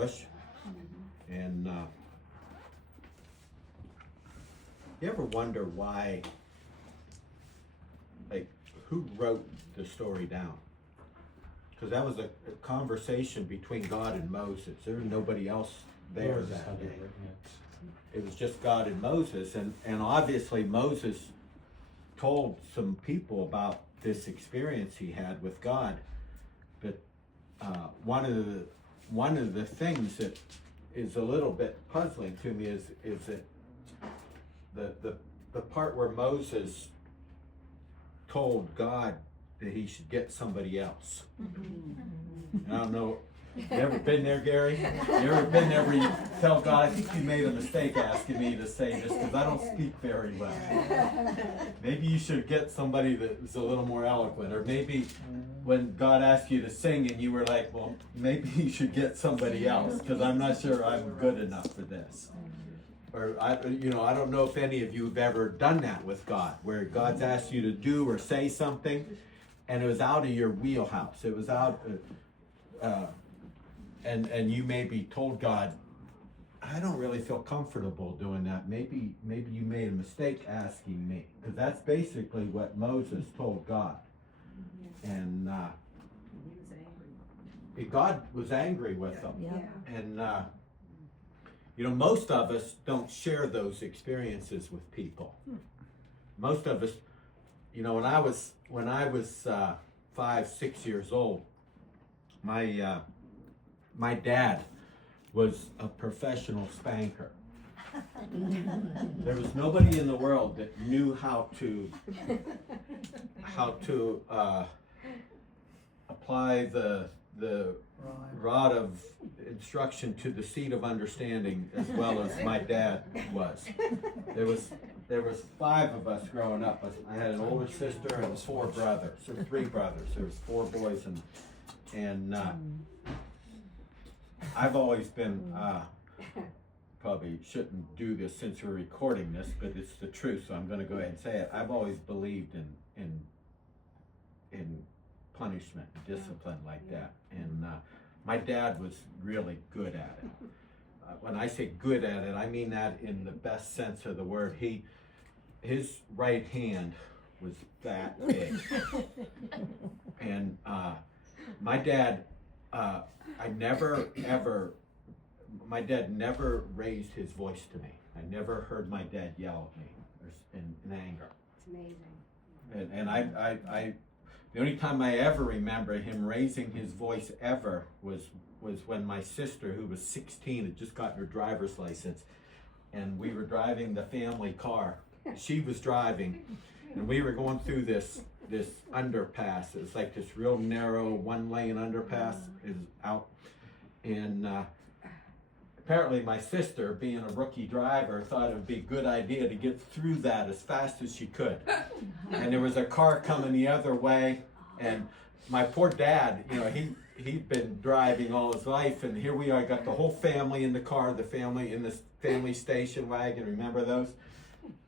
bush. And you ever wonder why, like, who wrote the story down? Because that was a conversation between God and Moses. There was nobody else there that day. It was just God and Moses, and obviously Moses told some people about this experience he had with God. But one of the things that is a little bit puzzling to me is that the part where Moses told God that he should get somebody else. And I don't know, you ever been there, Gary? You ever been there where you tell God, I think you made a mistake asking me to say this because I don't speak very well. Maybe you should get somebody that's a little more eloquent. Or maybe when God asked you to sing and you were like, well, maybe you should get somebody else because I'm not sure I'm good enough for this. Or I don't know if any of you have ever done that with God, where God's asked you to do or say something and it was out of your wheelhouse. It was out and you maybe told God, I don't really feel comfortable doing that. Maybe you made a mistake asking me. Because that's basically what Moses told God. And God was angry with them. Yeah. And most of us don't share those experiences with people. Most of us, when I was 5, 6 years old, my dad was a professional spanker. There was nobody in the world that knew how to apply the rod of instruction to the seat of understanding as well as my dad was. There was 5 of us growing up. I had an older sister and 4 brothers, or 3 brothers. There was 4 boys and I've always been, probably shouldn't do this since we're recording this, but it's the truth, so I'm going to go ahead and say it. I've always believed in punishment, discipline like that, and my dad was really good at it. When I say good at it, I mean that in the best sense of the word. His right hand was that big, and my dad. My dad never raised his voice to me. I never heard my dad yell at me in anger. It's amazing. And I the only time I ever remember him raising his voice ever was when my sister, who was 16, had just gotten her driver's license, and we were driving the family car. She was driving, and we were going through this underpass. It was like this real narrow 1-lane underpass is out, and apparently my sister, being a rookie driver, thought it would be a good idea to get through that as fast as she could. And there was a car coming the other way, and my poor dad, he'd been driving all his life, and here we are, got the whole family in the car, the family in this family station wagon, remember those?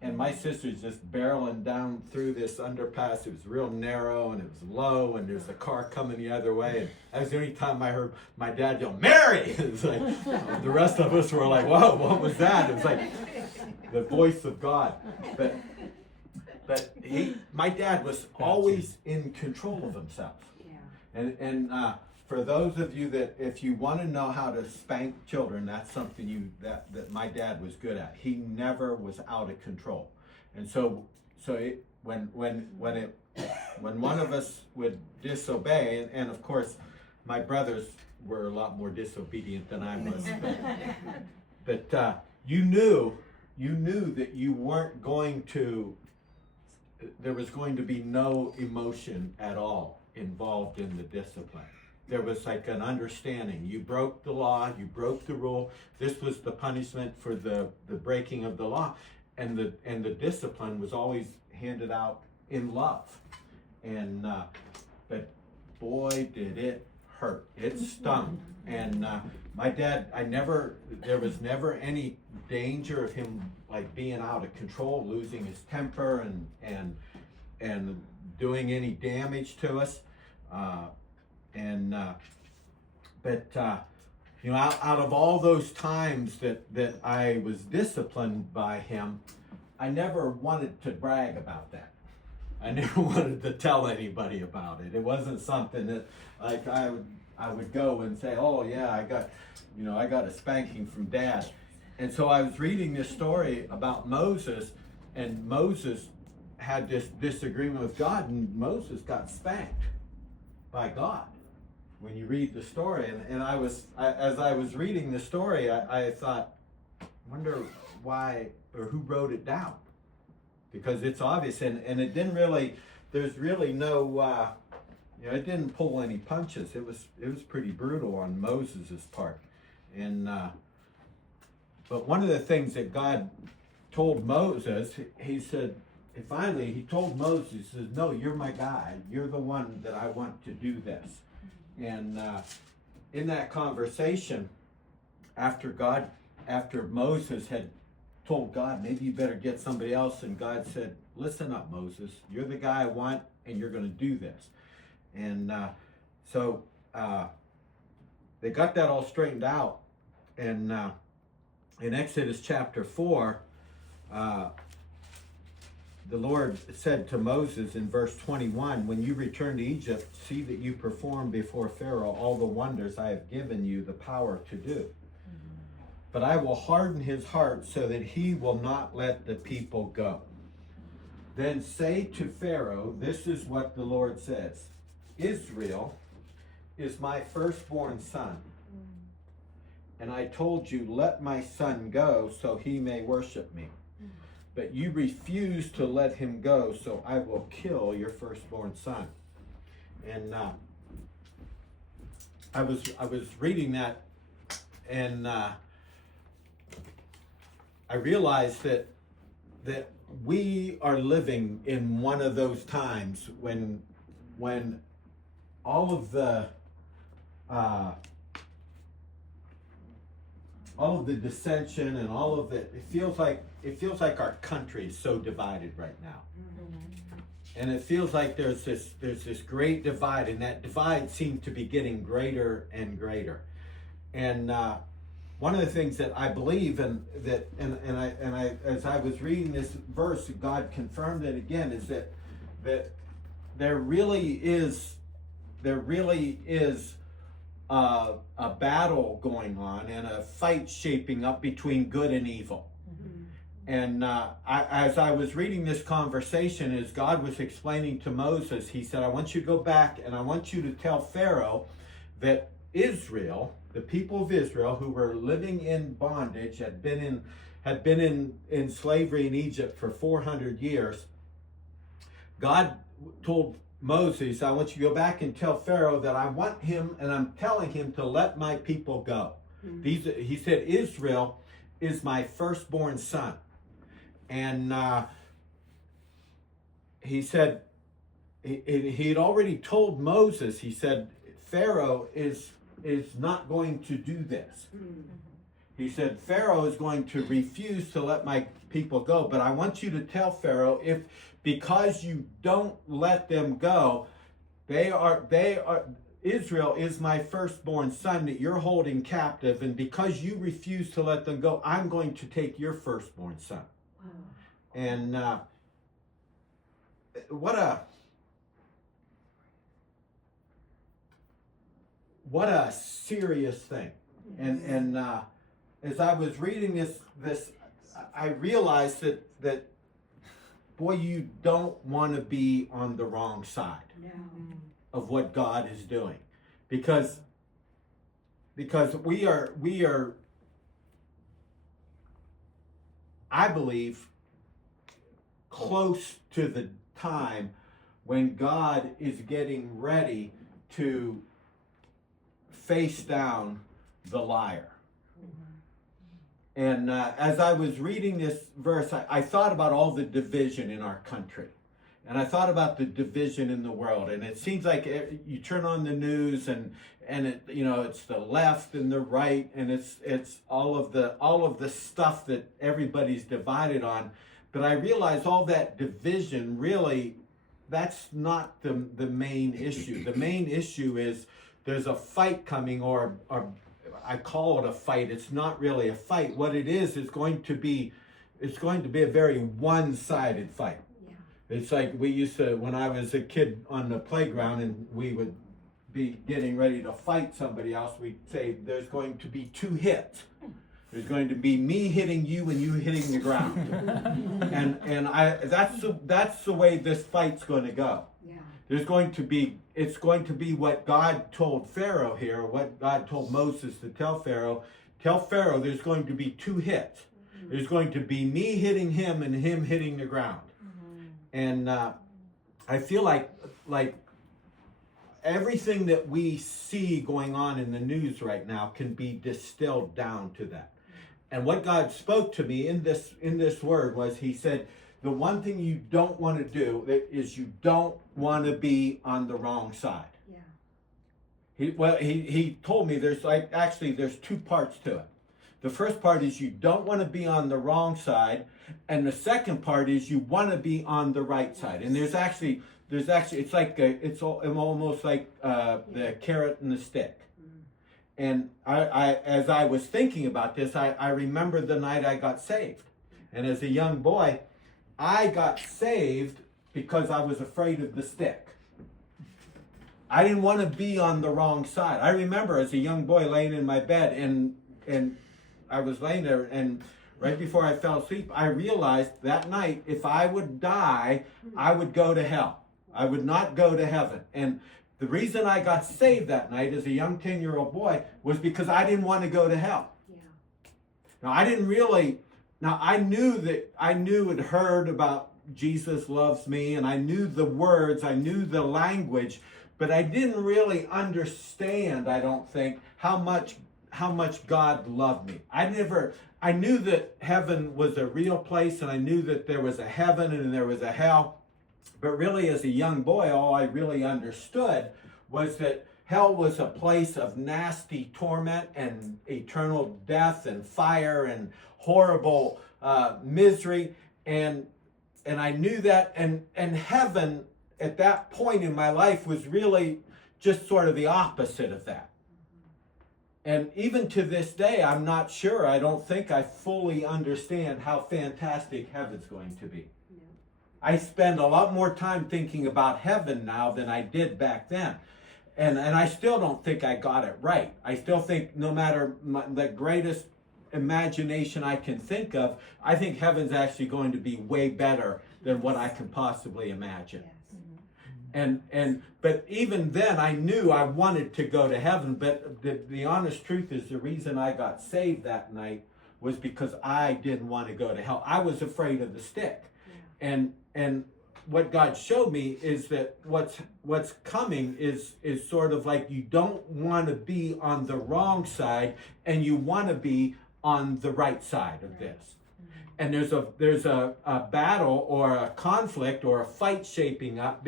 And my sister's just barreling down through this underpass. It was real narrow and it was low, and there's a car coming the other way. And that was the only time I heard my dad yell, "Mary!" It's like, the rest of us were like, "Whoa, what was that?" It was like the voice of God. But my dad was always in control of himself. Yeah. And for those of you that, if you want to know how to spank children, that's something that my dad was good at. He never was out of control. And when one of us would disobey, and of course my brothers were a lot more disobedient than I was, but you knew that you weren't going to, there was going to be no emotion at all involved in the discipline. There was like an understanding. You broke the law, you broke the rule. This was the punishment for the breaking of the law. And the discipline was always handed out in love. And but boy, did it hurt. It stung. And my dad, there was never any danger of him like being out of control, losing his temper and doing any damage to us. But out of all those times that I was disciplined by him, I never wanted to brag about that. I never wanted to tell anybody about it. It wasn't something that like I would go and say, oh yeah, I got a spanking from Dad. And so I was reading this story about Moses, and Moses had this disagreement with God, and Moses got spanked by God. When you read the story, and as I was reading the story, I thought, wonder why or who wrote it down, because it's obvious, and it didn't really. There's really no, it didn't pull any punches. It was pretty brutal on Moses's part, and but one of the things that God told Moses, he said, finally he told Moses, he says, no, you're my guy. You're the one that I want to do this. And in that conversation, after Moses had told God, maybe you better get somebody else, and God said, listen up, Moses, you're the guy I want, and you're going to do this. And so they got that all straightened out. And in Exodus chapter 4, the Lord said to Moses in verse 21, when you return to Egypt, see that you perform before Pharaoh all the wonders I have given you the power to do. But I will harden his heart so that he will not let the people go. Then say to Pharaoh, this is what the Lord says, Israel is my firstborn son. And I told you, let my son go so he may worship me. But you refuse to let him go, so I will kill your firstborn son. And I was reading that, and I realized that we are living in one of those times when all of the dissension and all of it feels like our country is so divided right now. And it feels like there's this great divide, and that divide seems to be getting greater and greater. And one of the things that I believe, and I as I was reading this verse, God confirmed it again, is that there really is a battle going on and a fight shaping up between good and evil. And as I was reading this conversation, as God was explaining to Moses, he said, I want you to go back and I want you to tell Pharaoh that Israel, the people of Israel who were living in bondage, had been in slavery in Egypt for 400 years. God told Moses, I want you to go back and tell Pharaoh that I want him, and I'm telling him to let my people go. He said, Israel is my firstborn son. And he said, he had already told Moses, he said, Pharaoh is not going to do this. He said, Pharaoh is going to refuse to let my people go, but I want you to tell Pharaoh, because you don't let them go, Israel is my firstborn son that you're holding captive, and because you refuse to let them go, I'm going to take your firstborn son. Wow. And what a serious thing. And as I was reading this, I realized that boy, you don't want to be on the wrong side of what God is doing, because we are, I believe, close to the time when God is getting ready to face down the liar. And as I was reading this verse, I thought about all the division in our country. And I thought about the division in the world. And it seems like you turn on the news and it, it's the left and the right, and it's all of the stuff that everybody's divided on. But I realize all that division, really, that's not the main issue. The main issue is there's a fight coming, or I call it a fight. It's not really a fight. What it is going to be, it's going to be a very one-sided fight. Yeah. It's like we used to, when I was a kid on the playground and we would be getting ready to fight somebody else, we'd say there's going to be 2 hits. There's going to be me hitting you and you hitting the ground. and that's the way this fight's going to go. Yeah. It's going to be what God told Pharaoh here, what God told Moses to tell Pharaoh. Tell Pharaoh there's going to be 2 hits. Mm-hmm. There's going to be me hitting him and him hitting the ground. Mm-hmm. And I feel like everything that we see going on in the news right now can be distilled down to that. And what God spoke to me in this word was, he said, the one thing you don't want to do is you don't want to be on the wrong side. Yeah. He told me there's 2 parts to it. The first part is you don't want to be on the wrong side, and the second part is you want to be on the right side. And there's actually it's almost like the carrot and the stick. And I as I was thinking about this, I remember the night I got saved. And as a young boy, I got saved because I was afraid of the stick. I didn't want to be on the wrong side. I remember as a young boy laying in my bed, and I was laying there, and right before I fell asleep, I realized that night if I would die, I would go to hell. I would not go to heaven. And the reason I got saved that night as a young 10-year-old boy was because I didn't want to go to hell. Yeah. Now, I knew and heard about Jesus loves me, and I knew the words, I knew the language, but I didn't really understand, I don't think, how much God loved me. I knew that heaven was a real place, and I knew that there was a heaven and there was a hell. But really, as a young boy, all I really understood was that hell was a place of nasty torment and eternal death and fire and horrible misery. And I knew that. And heaven, at that point in my life, was really just sort of the opposite of that. And even to this day, I'm not sure. I don't think I fully understand how fantastic heaven's going to be. I spend a lot more time thinking about heaven now than I did back then. And I still don't think I got it right. I still think no matter the greatest imagination I can think of, I think heaven's actually going to be way better than what I can possibly imagine. Yes. But even then I knew I wanted to go to heaven. But the honest truth is the reason I got saved that night was because I didn't want to go to hell. I was afraid of the stick. Yeah. And what God showed me is that what's coming is sort of like you don't want to be on the wrong side, and you want to be on the right side of this. And there's a battle or a conflict or a fight shaping up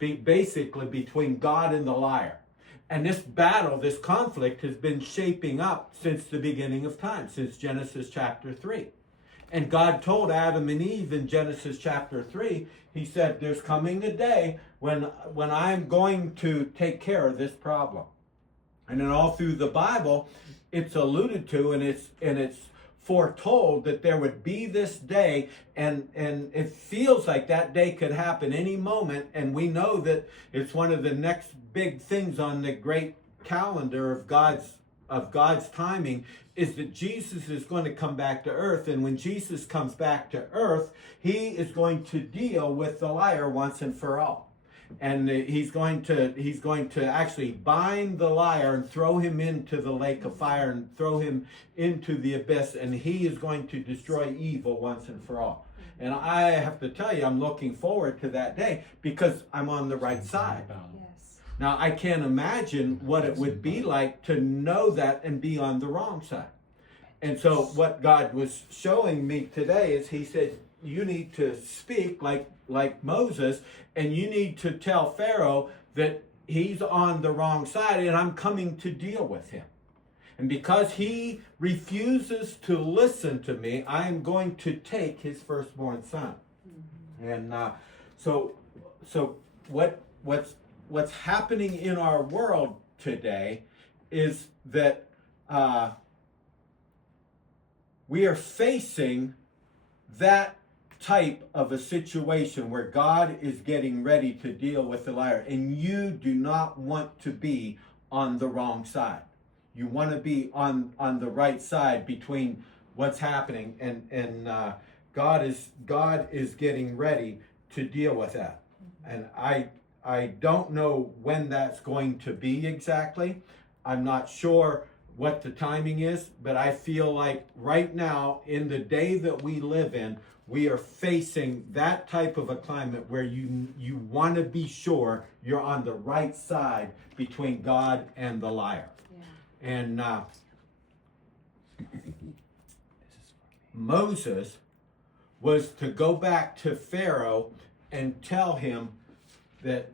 basically between God and the liar. And this battle, this conflict has been shaping up since the beginning of time, since Genesis chapter 3. And God told Adam and Eve in Genesis chapter 3, he said, there's coming a day when I'm going to take care of this problem. And then all through the Bible, it's alluded to and it's foretold that there would be this day, and it feels like that day could happen any moment. And we know that it's one of the next big things on the great calendar of God's timing, is that Jesus is going to come back to earth. And when Jesus comes back to earth, he is going to deal with the liar once and for all. And he's going to actually bind the liar and throw him into the lake of fire and throw him into the abyss. And he is going to destroy evil once and for all. And I have to tell you, I'm looking forward to that day because I'm on the right side. Now, I can't imagine what it would be like to know that and be on the wrong side. And so what God was showing me today is he said, you need to speak like Moses, and you need to tell Pharaoh that he's on the wrong side and I'm coming to deal with him. And because he refuses to listen to me, I am going to take his firstborn son. Mm-hmm. And so what's happening in our world today is that we are facing that type of a situation where God is getting ready to deal with the liar, and you do not want to be on the wrong side. You want to be on the right side between what's happening, and God is getting ready to deal with that. And I don't know when that's going to be exactly. I'm not sure what the timing is, but I feel like right now, in the day that we live in, we are facing that type of a climate where you want to be sure you're on the right side between God and the liar. Yeah. And Moses was to go back to Pharaoh and tell him that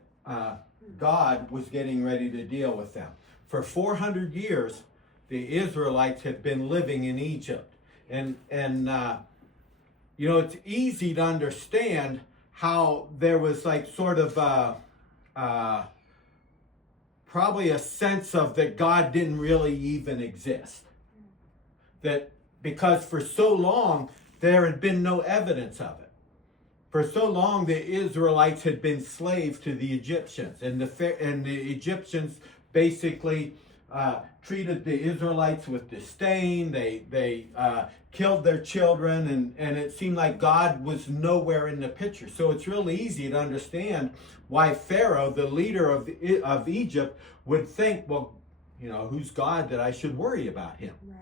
God was getting ready to deal with them. For 400 years, the Israelites had been living in Egypt. And it's easy to understand how there was like sort of probably a sense of that God didn't really even exist. That because for so long, there had been no evidence of it. For so long, the Israelites had been slaves to the Egyptians, and the Egyptians basically treated the Israelites with disdain. They killed their children, and it seemed like God was nowhere in the picture. So it's really easy to understand why Pharaoh, the leader of Egypt, would think, well, who's God that I should worry about him? Right.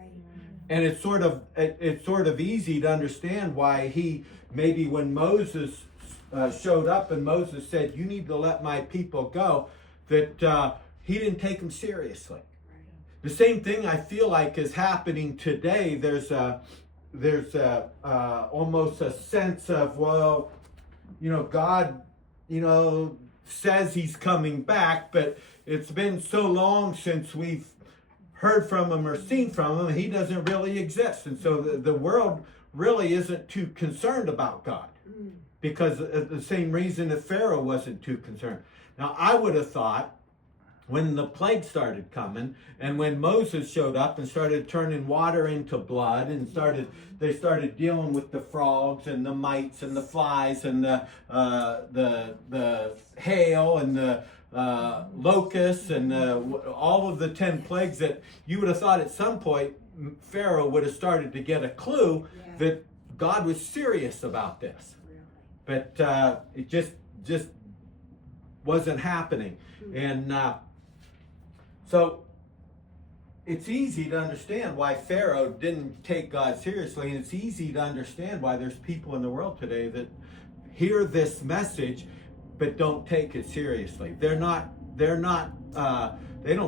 And it's sort of easy to understand why he, maybe when Moses showed up and Moses said, you need to let my people go, that he didn't take them seriously. The same thing I feel like is happening today. There's almost a sense of, well, God, says he's coming back, but it's been so long since we've heard from him or seen from him, he doesn't really exist. And so the world really isn't too concerned about God, because of the same reason that Pharaoh wasn't too concerned. Now, I would have thought when the plague started coming, and when Moses showed up and started turning water into blood, and they started dealing with the frogs and the mites and the flies and the hail and the locusts and all of the 10 plagues, that you would have thought at some point Pharaoh would have started to get a clue that God was serious about this. But it just wasn't happening. And so it's easy to understand why Pharaoh didn't take God seriously, and it's easy to understand why there's people in the world today that hear this message but don't take it seriously. They don't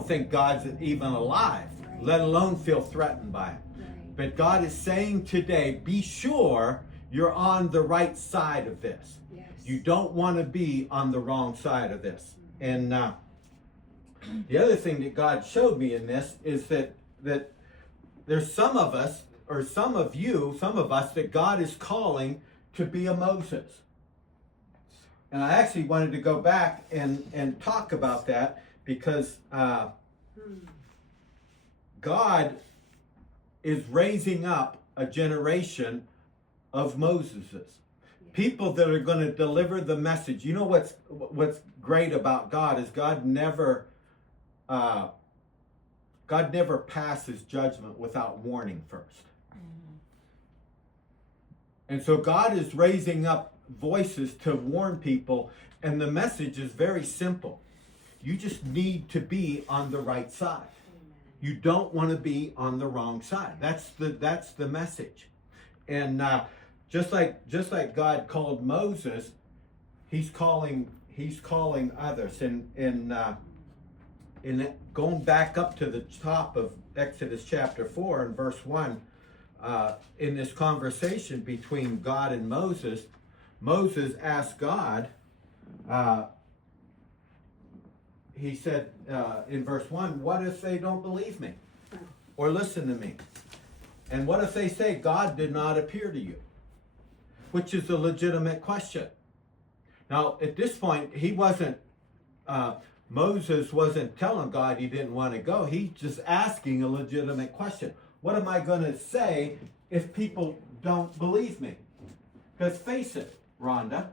think God's even alive, right, let alone feel threatened by it. Right. But God is saying today, be sure you're on the right side of this. Yes. You don't want to be on the wrong side of this. And the other thing that God showed me in this is that there's some of us, or some of us, that God is calling to be a Moses. And I actually wanted to go back and talk about that, because God is raising up a generation of Moseses. People that are going to deliver the message. You know what's great about God is God never passes judgment without warning first. Mm-hmm. And so God is raising up voices to warn people, and the message is very simple. You just need to be on the right side. Amen. You don't want to be on the wrong side. That's the message. And just like God called Moses, he's calling others. And going back up to the top of Exodus chapter 4 and verse 1, in this conversation between God and Moses asked God, he said in verse 1, what if they don't believe me or listen to me? And what if they say God did not appear to you? Which is a legitimate question. Now, at this point, he wasn't Moses wasn't telling God he didn't want to go. He's just asking a legitimate question. What am I going to say if people don't believe me? Because face it, Rhonda,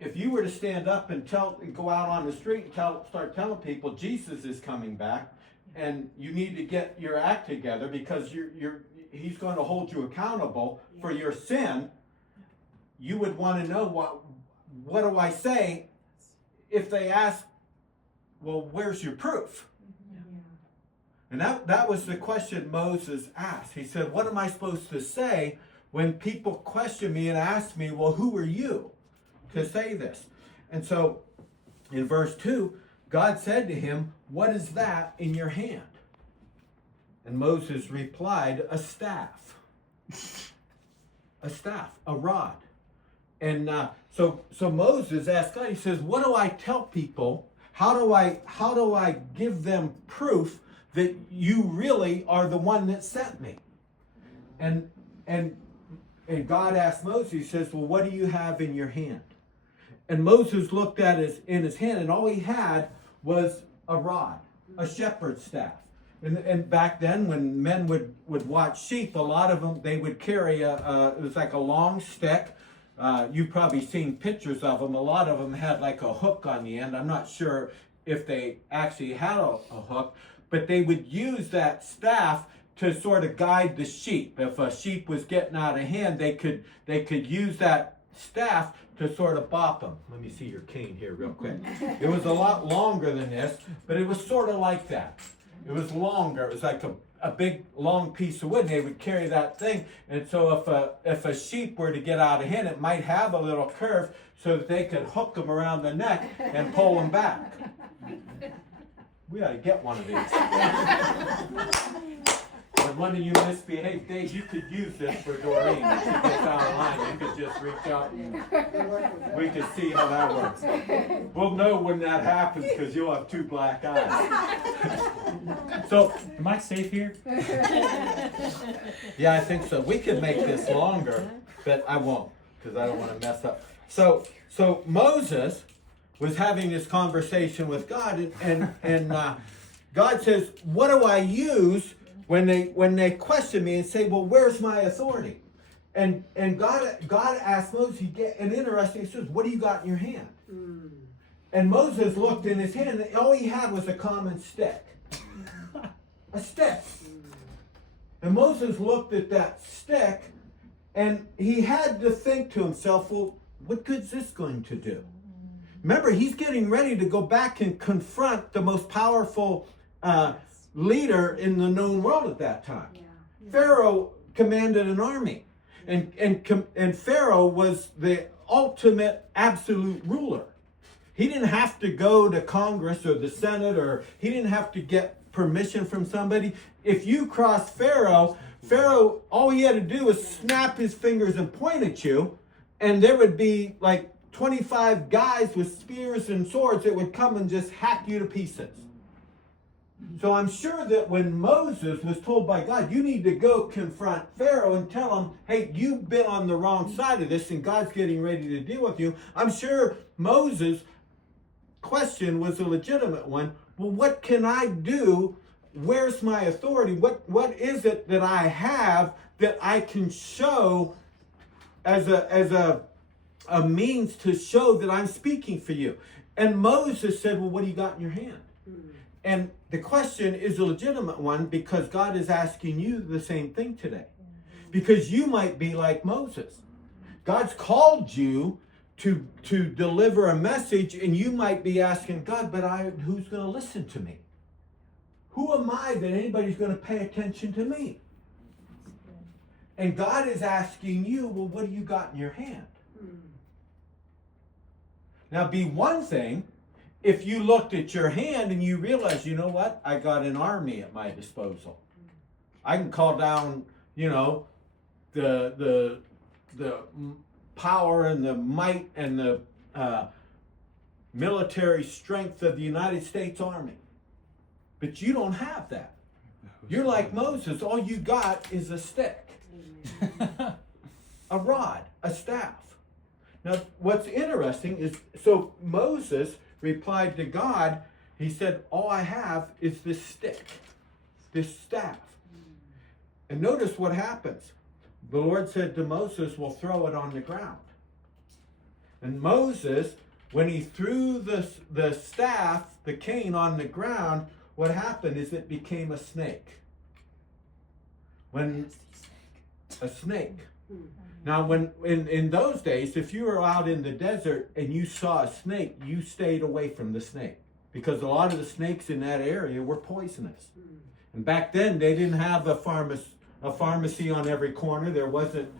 if you were to stand up and go out on the street and start telling people Jesus is coming back, and you need to get your act together because he's going to hold you accountable for your sin, you would want to know what do I say if they ask, well, where's your proof? And that was the question Moses asked. He said, what am I supposed to say when people question me and ask me, well, who are you to say this? And so in verse 2, God said to him, what is that in your hand? And Moses replied, a staff. A staff, a rod. And so Moses asked God, he says, what do I tell people? How do I give them proof that you really are the one that sent me? And God asked Moses, he says, well, what do you have in your hand? And Moses looked at in his hand, and all he had was a rod, a shepherd's staff. And back then, when men would watch sheep, a lot of them, they would carry it was like a long stick. You've probably seen pictures of them. A lot of them had like a hook on the end. I'm not sure if they actually had a hook, but they would use that staff to sort of guide the sheep. If a sheep was getting out of hand, they could use that staff to sort of bop them. Let me see your cane here real quick. It was a lot longer than this, but it was sort of like that. It was longer. It was like a big long piece of wood, and they would carry that thing. And so if a sheep were to get out of hand, it might have a little curve so that they could hook them around the neck and pull them back. We ought to get one of these. When one of you misbehaved days, you could use this for Doreen. If she gets online, you could just reach out and we could see how that works. We'll know when that happens because you'll have two black eyes. So, am I safe here? Yeah, I think so. We could make this longer, but I won't because I don't want to mess up. So Moses was having this conversation with God, and God says, "What do I use when they question me and say, well, where's my authority?" And God asked Moses, and interesting, he says, what do you got in your hand? And Moses looked in his hand, and all he had was a common stick. A stick. And Moses looked at that stick, and he had to think to himself, well, what good's this going to do? Remember, he's getting ready to go back and confront the most powerful leader in the known world at that time. Yeah. Pharaoh commanded an army, and Pharaoh was the ultimate absolute ruler. He didn't have to go to Congress or the Senate, or he didn't have to get permission from somebody. If you crossed Pharaoh, all he had to do was snap his fingers and point at you, and there would be like 25 guys with spears and swords that would come and just hack you to pieces. So I'm sure that when Moses was told by God, you need to go confront Pharaoh and tell him, hey, you've been on the wrong side of this and God's getting ready to deal with you. I'm sure Moses' question was a legitimate one. Well, what can I do? Where's my authority? What is it that I have that I can show as a means to show that I'm speaking for you? And Moses said, well, what do you got in your hand? And the question is a legitimate one because God is asking you the same thing today. Because you might be like Moses. God's called you to deliver a message, and you might be asking God, but who's going to listen to me? Who am I that anybody's going to pay attention to me? And God is asking you, well, what do you got in your hand? Now, be one thing if you looked at your hand and you realized, you know what? I got an army at my disposal. I can call down, the power and the might and the military strength of the United States Army. But you don't have that. You're like Moses. All you got is a stick, a rod, a staff. Now, what's interesting is, so Moses replied to God, He said, all I have is this stick, this staff. And notice what happens. The Lord said to Moses, well, throw it on the ground. And Moses, when he threw the staff, the cane, on the ground, what happened is it became a snake. A snake. Now, in those days, if you were out in the desert and you saw a snake, you stayed away from the snake, because a lot of the snakes in that area were poisonous. And back then, they didn't have a pharmacy on every corner. There wasn't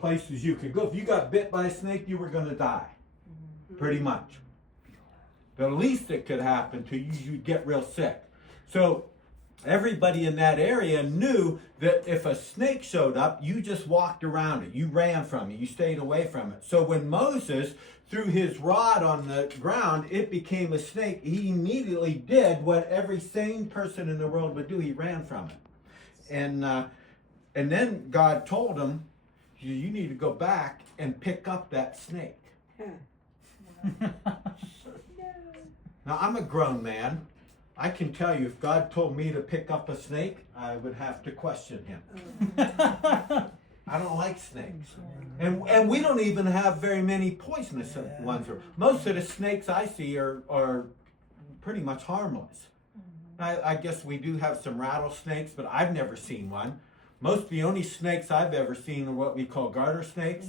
places you could go. If you got bit by a snake, you were going to die, pretty much. The least that could happen to you, you'd get real sick. So everybody in that area knew that if a snake showed up, you just walked around it. You ran from it. You stayed away from it. So when Moses threw his rod on the ground, it became a snake. He immediately did what every sane person in the world would do. He ran from it. And then God told him, you need to go back and pick up that snake. Now, I'm a grown man. I can tell you, if God told me to pick up a snake, I would have to question him. I don't like snakes. And we don't even have very many poisonous ones. Most of the snakes I see are pretty much harmless. I guess we do have some rattlesnakes, but I've never seen one. Most of the only snakes I've ever seen are what we call garter snakes.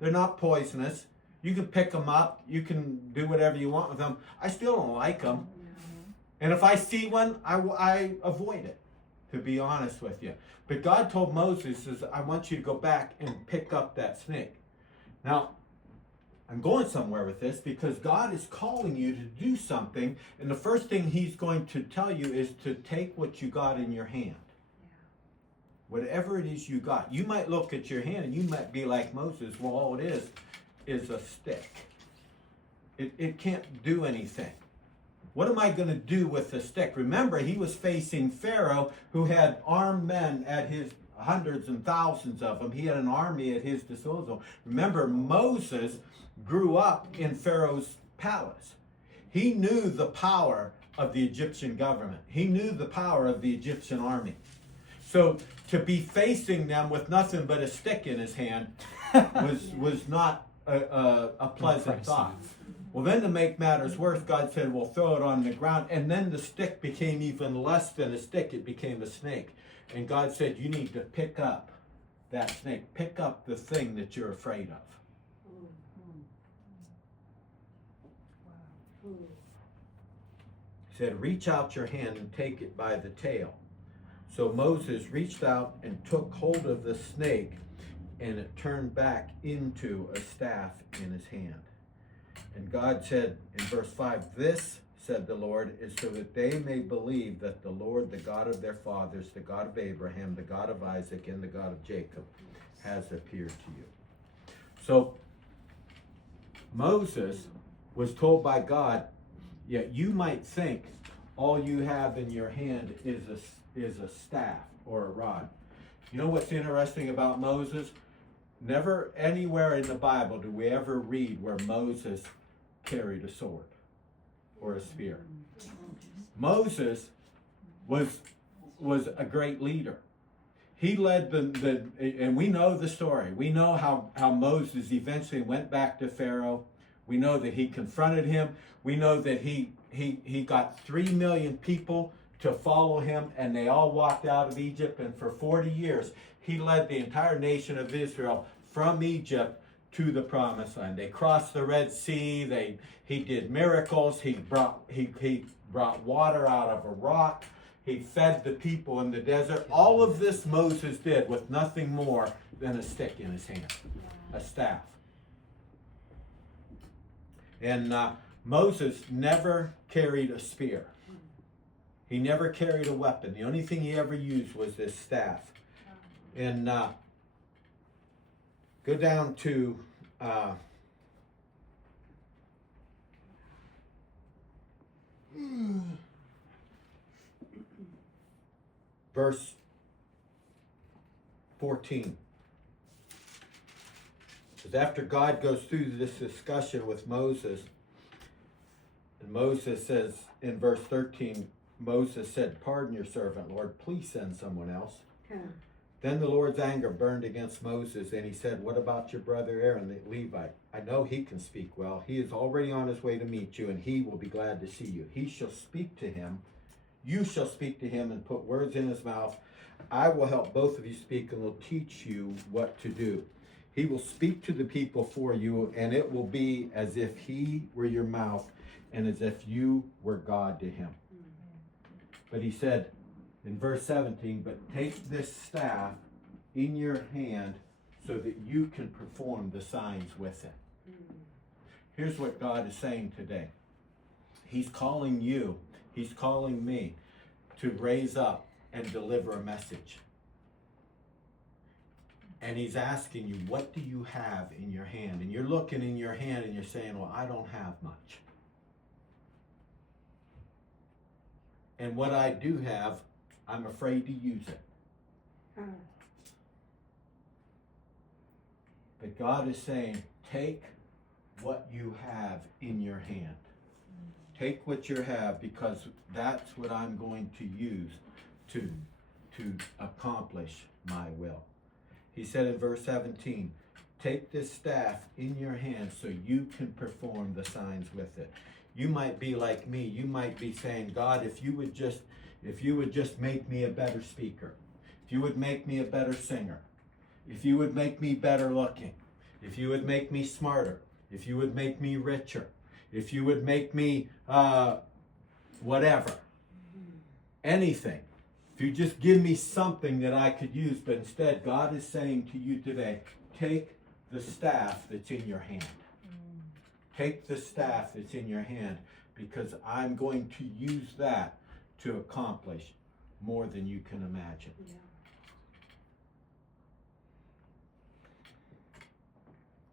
They're not poisonous. You can pick them up. You can do whatever you want with them. I still don't like them. And if I see one, I avoid it, to be honest with you. But God told Moses, says, I want you to go back and pick up that snake. Now, I'm going somewhere with this because God is calling you to do something. And the first thing he's going to tell you is to take what you got in your hand. Whatever it is you got. You might look at your hand and you might be like Moses. Well, all it is a stick. It can't do anything. What am I going to do with the stick? Remember, he was facing Pharaoh, who had armed men at his hundreds and thousands of them. He had an army at his disposal. Remember, Moses grew up in Pharaoh's palace. He knew the power of the Egyptian government. He knew the power of the Egyptian army. So to be facing them with nothing but a stick in his hand was not a pleasant thought. Well, then to make matters worse, God said, well, throw it on the ground. And then the stick became even less than a stick. It became a snake. And God said, you need to pick up that snake. Pick up the thing that you're afraid of. He said, reach out your hand and take it by the tail. So Moses reached out and took hold of the snake, and it turned back into a staff in his hand. And God said in verse 5, this, said the Lord, is so that they may believe that the Lord, the God of their fathers, the God of Abraham, the God of Isaac, and the God of Jacob, has appeared to you. So Moses was told by God, yeah, you might think all you have in your hand is a staff or a rod. You know what's interesting about Moses? Never anywhere in the Bible do we ever read where Moses carried a sword or a spear. Moses was a great leader. He led and we know the story. We know how Moses eventually went back to Pharaoh. We know that he confronted him. We know that he got 3 million people to follow him, and they all walked out of Egypt. And for 40 years, he led the entire nation of Israel from Egypt to the promised land. They crossed the Red Sea. He did miracles. He brought water out of a rock. He fed the people in the desert. All of this Moses did with nothing more than a stick in his hand, a staff. And Moses never carried a spear. He never carried a weapon. The only thing he ever used was this staff. And go down to verse 14. Because after God goes through this discussion with Moses, And Moses says in verse 13, Moses said, "Pardon your servant, Lord, please send someone else." Then the Lord's anger burned against Moses, and he said, "What about your brother Aaron, the Levite? I know he can speak well. He is already on his way to meet you, and he will be glad to see you. He shall speak to him. You shall speak to him and put words in his mouth. I will help both of you speak and will teach you what to do. He will speak to the people for you, and it will be as if he were your mouth and as if you were God to him." But he said in verse 17, "But take this staff in your hand so that you can perform the signs with it." Here's what God is saying today. He's calling you, he's calling me to raise up and deliver a message. And he's asking you, what do you have in your hand? And you're looking in your hand and you're saying, well, I don't have much. And what I do have, I'm afraid to use it. But God is saying, take what you have in your hand. Take what you have, because that's what I'm going to use to accomplish my will. He said in verse 17, take this staff in your hand so you can perform the signs with it. You might be like me. You might be saying, God, if you would just make me a better speaker, if you would make me a better singer, if you would make me better looking, if you would make me smarter, if you would make me richer, if you would make me whatever, anything. If you just give me something that I could use, but instead God is saying to you today, take the staff that's in your hand. Take the staff that's in your hand, because I'm going to use that to accomplish more than you can imagine. Yeah.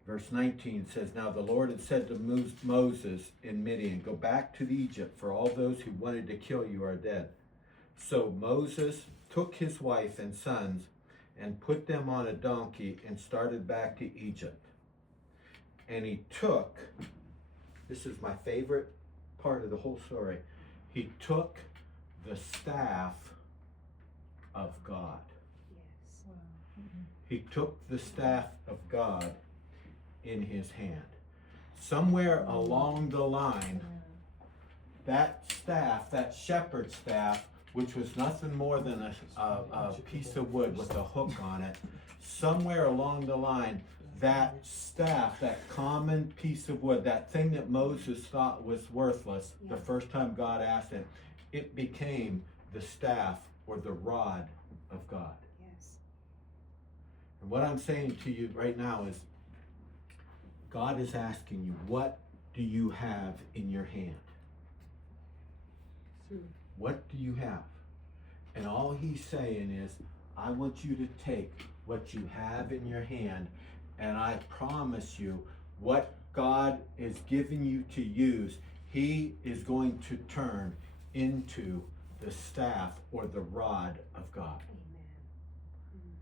Verse 19 says, now the Lord had said to Moses in Midian, go back to Egypt, for all those who wanted to kill you are dead. So Moses took his wife and sons and put them on a donkey and started back to Egypt. And he took, this is my favorite part of the whole story, he took the staff of God. Yes. Wow. Mm-hmm. He took the staff of God in his hand. Somewhere along the line, that staff, that shepherd's staff, which was nothing more than a piece of wood with a hook on it, somewhere along the line, that staff, that common piece of wood, that thing that Moses thought was worthless, the first time God asked him, it became the staff or the rod of God. Yes. And what I'm saying to you right now is, God is asking you, what do you have in your hand? What do you have? And all he's saying is, I want you to take what you have in your hand, and I promise you, what God is giving you to use, he is going to turn into the staff or the rod of God. Amen.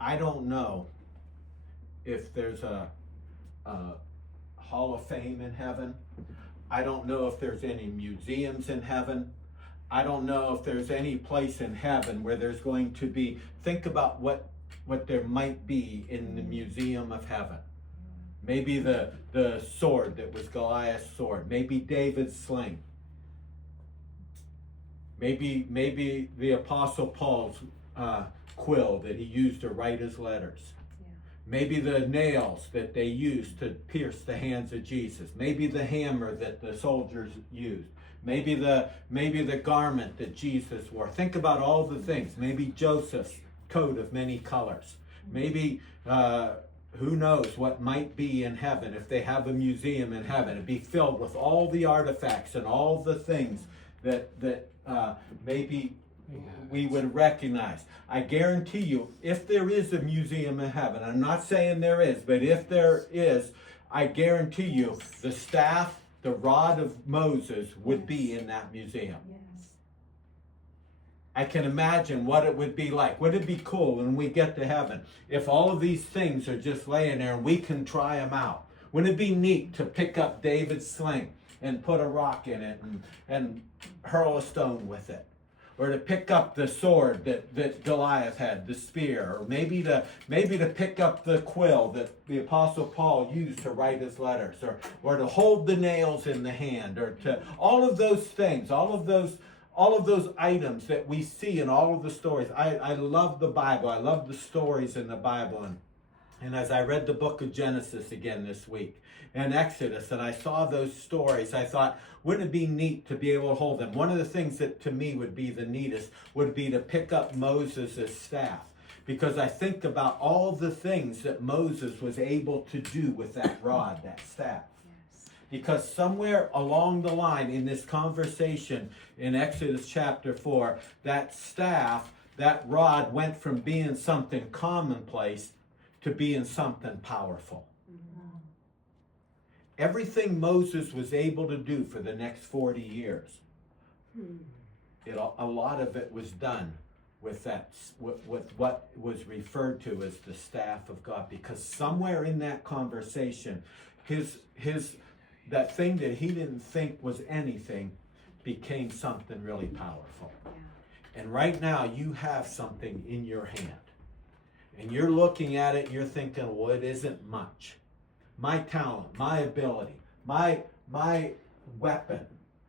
I don't know if there's a Hall of Fame in heaven. I don't know if there's any museums in heaven. I don't know if there's any place in heaven where there's going to be, think about what there might be in the museum of heaven. Maybe the sword that was Goliath's sword. Maybe David's sling. Maybe the Apostle Paul's quill that he used to write his letters. Maybe the nails that they used to pierce the hands of Jesus. Maybe the hammer that the soldiers used. Maybe the garment that Jesus wore. Think about all the things. Maybe Joseph's coat of many colors. Maybe, who knows what might be in heaven. If they have a museum in heaven, it'd be filled with all the artifacts and all the things that maybe we would recognize. I guarantee you, if there is a museum in heaven, I'm not saying there is, but if there is, I guarantee you the staff, the rod of Moses would be in that museum. Yes. I can imagine what it would be like. Would it be cool when we get to heaven if all of these things are just laying there and we can try them out? Wouldn't it be neat to pick up David's sling and put a rock in it and hurl a stone with it. Or to pick up the sword that Goliath had, the spear, or maybe to pick up the quill that the Apostle Paul used to write his letters, or to hold the nails in the hand, or to all of those things, all of those items that we see in all of the stories. I love the Bible. I love the stories in the Bible. And as I read the book of Genesis again this week, and Exodus, and I saw those stories, I thought, wouldn't it be neat to be able to hold them? One of the things that to me would be the neatest would be to pick up Moses' staff. Because I think about all the things that Moses was able to do with that rod, that staff. Yes. Because somewhere along the line in this conversation in Exodus chapter 4, that staff, that rod went from being something commonplace to being something powerful. Mm-hmm. Everything Moses was able to do for the next 40 years, a lot of it was done with what was referred to as the staff of God. Because somewhere in that conversation, that thing that he didn't think was anything became something really powerful. Yeah. And right now you have something in your hand. And you're looking at it and you're thinking, well, it isn't much. My talent, my ability, my weapon,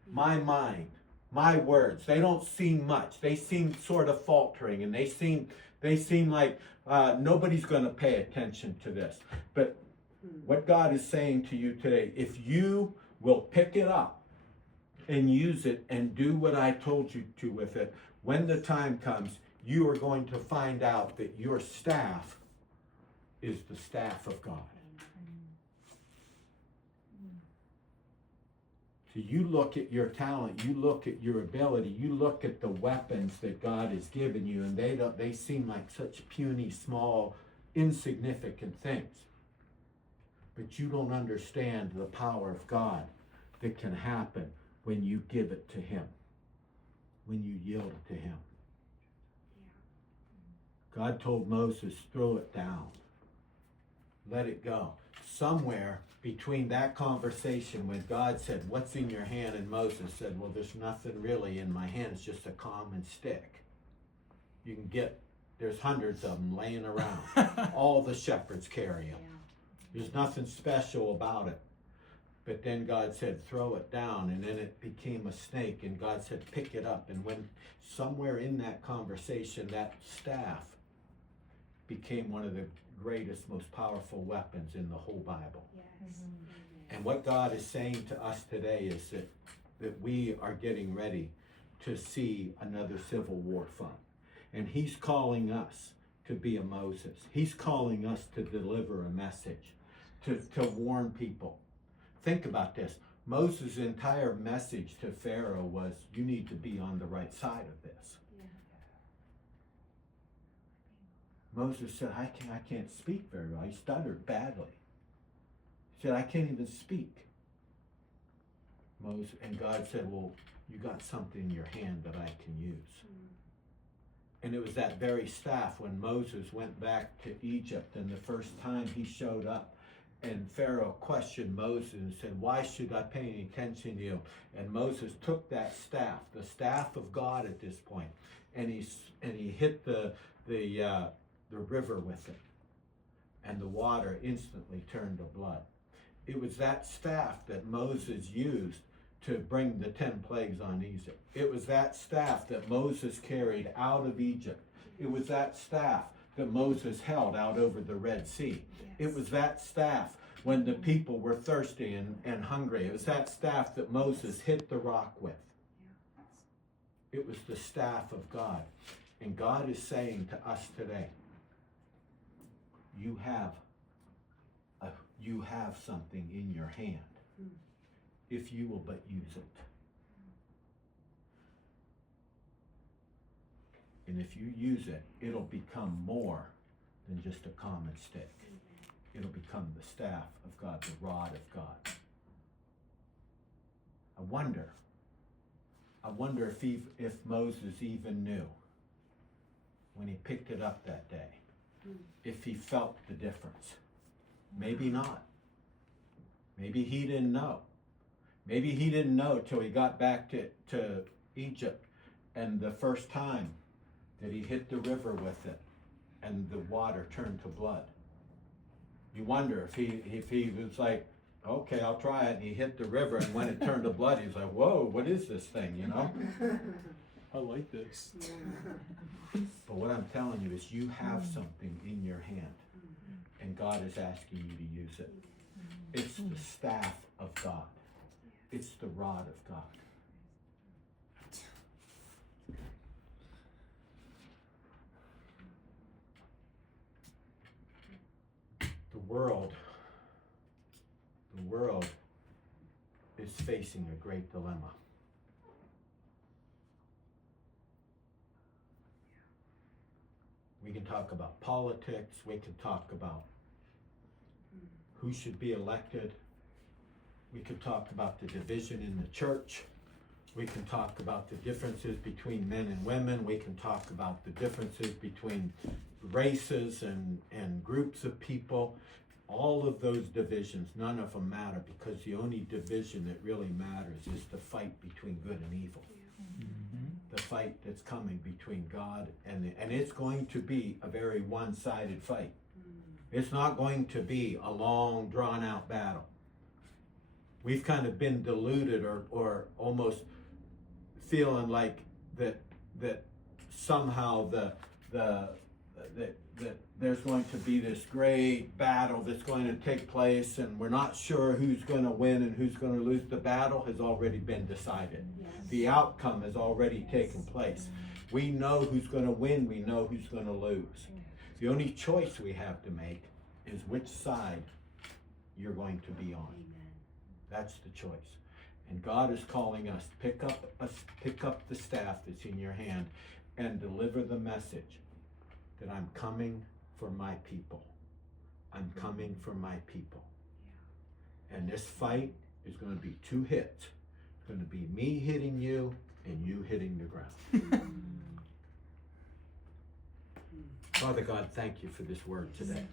my mind, my words, they don't seem much. They seem sort of faltering, and they seem like nobody's going to pay attention to this. But what God is saying to you today, if you will pick it up and use it and do what I told you to with it, when the time comes, you are going to find out that your staff is the staff of God. So you look at your talent, you look at your ability, you look at the weapons that God has given you, and they seem like such puny, small, insignificant things. But you don't understand the power of God that can happen when you give it to Him, when you yield it to Him. God told Moses, throw it down. Let it go. Somewhere between that conversation when God said, what's in your hand? And Moses said, well, there's nothing really in my hand. It's just a common stick. You can there's hundreds of them laying around. All the shepherds carry them. Yeah. There's nothing special about it. But then God said, throw it down. And then it became a snake. And God said, pick it up. And when somewhere in that conversation, that staff became one of the greatest, most powerful weapons in the whole Bible. Yes. And what God is saying to us today is that we are getting ready to see another civil war fund. And He's calling us to be a Moses. He's calling us to deliver a message, to warn people. Think about this. Moses' entire message to Pharaoh was, you need to be on the right side of this. Moses said, I can't speak very well. He stuttered badly. He said, I can't even speak. And God said, well, you got something in your hand that I can use. And it was that very staff when Moses went back to Egypt, and the first time he showed up, and Pharaoh questioned Moses and said, why should I pay any attention to you? And Moses took that staff, the staff of God at this point, and he hit the river with it, and the water instantly turned to blood. It was that staff that Moses used to bring the 10 plagues on Egypt. It was that staff that Moses carried out of Egypt. It was that staff that Moses held out over the Red Sea. It was that staff when the people were thirsty and hungry. It was that staff that Moses hit the rock with. It was the staff of God. And God is saying to us today, you have something in your hand if you will but use it. And if you use it, it'll become more than just a common stick. It'll become the staff of God, the rod of God. I wonder if Moses even knew when he picked it up that day, if he felt the difference. Maybe not. Maybe he didn't know. Maybe he didn't know till he got back to Egypt, and the first time that he hit the river with it, and the water turned to blood. You wonder if he was like, okay, I'll try it, and he hit the river, and when it turned to blood, he was like, whoa, what is this thing, you know? I like this. But what I'm telling you is you have something in your hand, and God is asking you to use it. It's the staff of God. It's the rod of God. The world is facing a great dilemma. We can talk about politics, we can talk about who should be elected, we can talk about the division in the church, we can talk about the differences between men and women, we can talk about the differences between races and groups of people. All of those divisions, none of them matter, because the only division that really matters is the fight between good and evil. The fight that's coming between God and it's going to be a very one-sided fight. It's not going to be a long, drawn-out battle. We've kind of been deluded or almost feeling like that somehow that there's going to be this great battle that's going to take place, and we're not sure who's going to win and who's going to lose. The battle has already been decided. Yes. The outcome has already taken place. We know who's going to win. We know who's going to lose. The only choice we have to make is which side you're going to be on. Amen. That's the choice. And God is calling us, pick up the staff that's in your hand and deliver the message that I'm coming for my people. I'm coming for my people. And this fight is going to be two hits. It's going to be me hitting you and you hitting the ground. Father God, thank you for this word today.